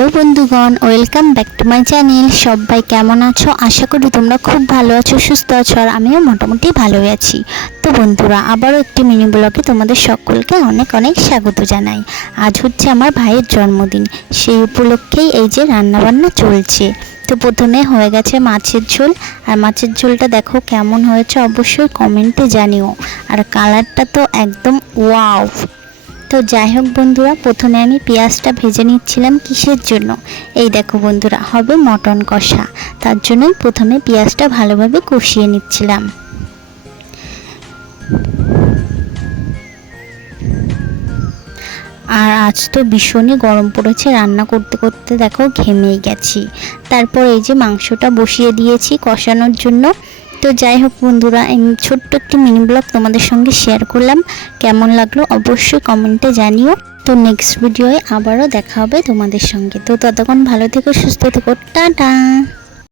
Hello বন্ধুগণ, welcome back to my channel. সবাই কেমন আছো? আশা করি তোমরা খুব ভালো আছো, সুস্থ আছো, আর আমিও মোটামুটি ভালোই আছি। তো বন্ধুরা, আবারও একটি মিনি ব্লগে তোমাদের সকলকে অনেক অনেক স্বাগত জানাই। আজ হচ্ছে আমার ভাইয়ের জন্মদিন, সেই উপলক্ষেই এই যে রান্নাবান্না চলছে। তো প্রথমে হয়ে গেছে মাছের ঝোল, আর মাছের ঝোলটা দেখো কেমন হয়েছে অবশ্যই কমেন্টে জানিও। আর কালারটা তো একদম ওয়াও। তো যাই হোক বন্ধুরা, প্রথমে আমি পেঁয়াজটা ভেজে নিচ্ছিলাম। কিসের জন্য? এই দেখো বন্ধুরা, হবে মটন কষা, তার জন্যই প্রথমে পেঁয়াজটা ভালোভাবে কষিয়ে নিচ্ছিলাম। আর আজ তো ভীষণই গরম পড়েছে, রান্না করতে করতে দেখো ঘেমেই গেছি। তারপর এই যে মাংসটা বসিয়ে দিয়েছি কষানোর জন্য। তো যাই হোক বন্ধুরা, এই ছোট্ট একটি মিনি ব্লগ তোমাদের সঙ্গে শেয়ার করলাম। কেমন লাগলো অবশ্যই কমেন্টে জানিও। তো নেক্সট ভিডিওয়ে আবারও দেখা হবে তোমাদের সঙ্গে। তো ততক্ষণ ভালো থেকো, সুস্থ থেকো, টাটা।